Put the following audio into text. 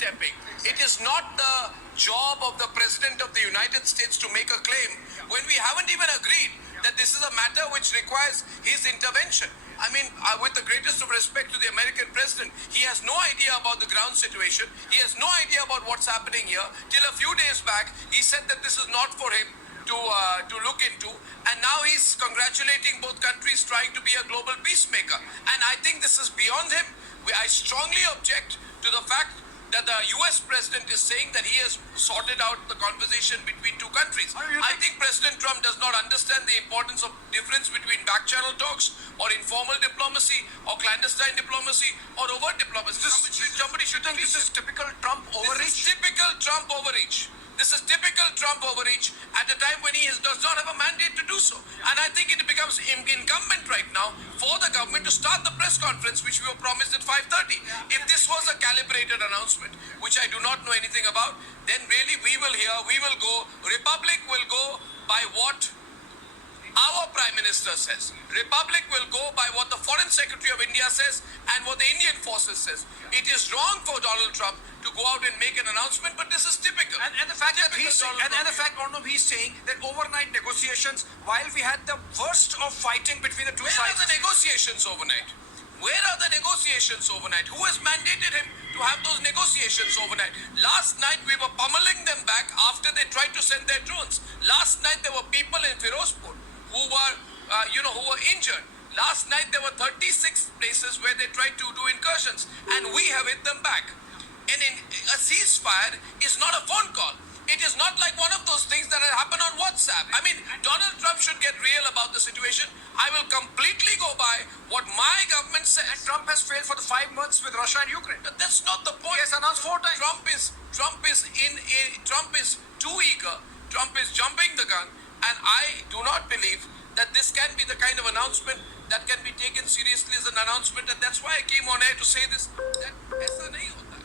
sidestepping. It is not the job of the President of the United States to make a claim when we haven't even agreed that this is a matter which requires his intervention. I mean, with the greatest of respect to the American president, he has no idea about the ground situation. He has no idea about what's happening here. Till a few days back, he said that this is not for him to look into, and now he's congratulating both countries trying to be a global peacemaker. And I think this is beyond him. I strongly object to the fact that the US president is saying that he has sorted out the conversation between two countries. I think President Trump does not understand the importance of difference between back channel talks or informal diplomacy or clandestine diplomacy or overt diplomacy. Somebody should think this is typical Trump overreach. This is typical Trump overreach. This is typical Trump overreach at a time when he does not have a mandate to do so. And I think it becomes incumbent right now for the government to start the press conference which we were promised at 5:30. If this was a calibrated announcement, which I do not know anything about, then really we will go, Republic will go by what our Prime Minister says. Republic will go by what the Foreign Secretary of India says and what the Indian forces says. It is wrong for Donald Trump to go out and make an announcement, but this is typical. And the fact that he's saying that overnight negotiations, while we had the worst of fighting between the two sides. Where are the negotiations overnight? Where are the negotiations overnight? Who has mandated him to have those negotiations overnight? Last night we were pummeling them back after they tried to send their drones. Last night there were people in Firozpur who were injured. Last night there were 36 places where they tried to do incursions, and we have hit them back. And a ceasefire is not a phone call. It is not like one of those things that happen on WhatsApp. I mean, Donald Trump should get real about the situation. I will completely go by what my government says. And Trump has failed for the 5 months with Russia and Ukraine. But that's not the point. He has announced 4 times. Trump is too eager. Trump is jumping the gun, and I do not believe that this can be the kind of announcement that can be taken seriously as an announcement, and that's why I came on air to say this. That aisa nahi hota.